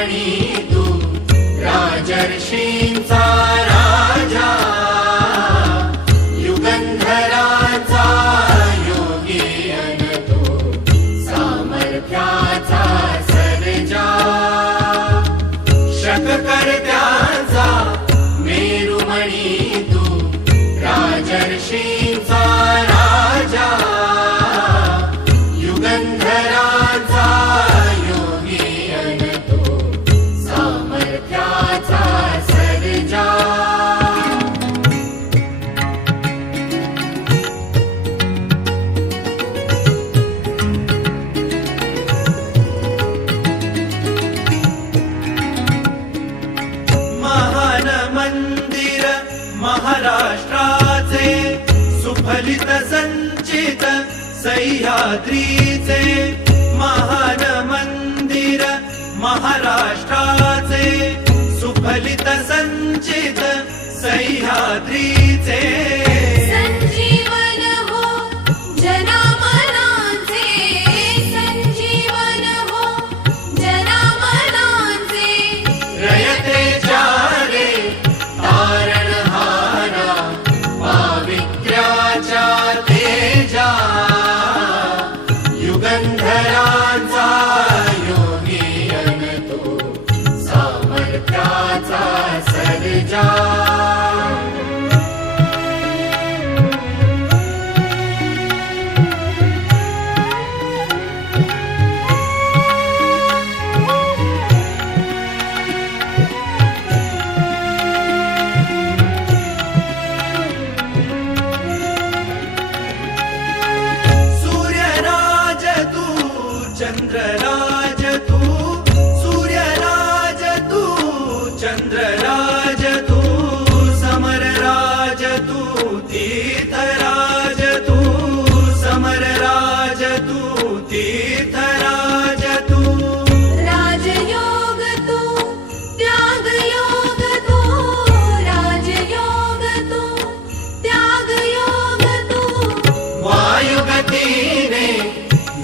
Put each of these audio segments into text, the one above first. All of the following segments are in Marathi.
मेरुमणि तू राजर्षींचा राजा युगंधराचा योगी अन तू सामर्थ्याचा सर्जा शककर्त्याचा मेरुमणि तू राजर्षींचा राजा युगंधराचा योगी अन तू सामर्थ्याचा सर्जा महान मंदिर महाराष्ट्राचे सुफलित संचित सह्याद्रीचे महान मंदिर महाराष्ट्राचे सुफलित संचित सह्याद्रीचे संजीवन हो जनामनांचे संजीवन हो जनामनांचे रयतेच्या रे तारणहारा पावित्र्याच्या तेजा युगंधराचा योगी अन तू सामर्थ्याचा सर्जा सूर्यराज तू चंद्रराज तू सूर्यराज तू चंद्रराज तू समरराज तू तीर्थराज तू समरराज तू तीर्थराज तू राजयोग तू त्यागयोग तू राजयोग तू त्यागयोग तू वायुगतीने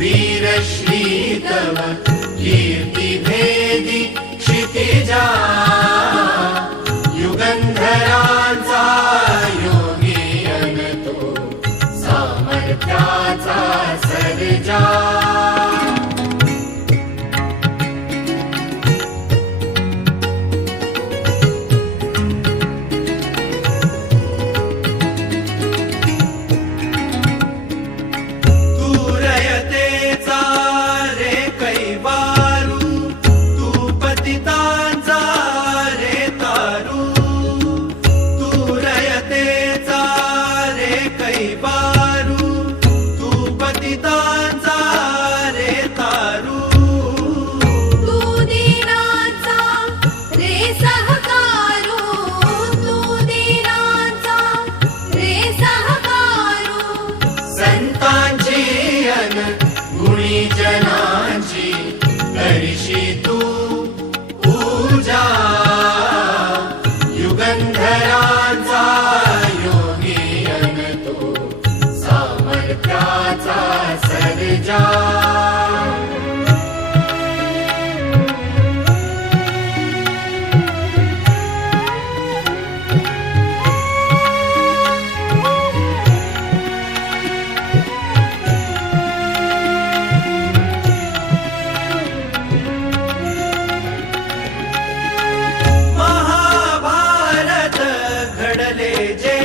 वीरश्री तव कीर्ति भेदी क्षितिजा युगंधराचा योगी अन तू सामर्थ्याचा सर्जा तू रयतेचा रे कैवारू तू पतितांचा रे तारू तू रयतेचा रे कैवारू तू पतितांचा रे तारू तू दीनाचा रे सहकारू तू दीनाचा रे सहकारू संतांची अन गुणीजनांची करशी तू पूजा युगंधराचा योगी अन तू सामर्थ्याचा सर्जा महाभारत घडले जे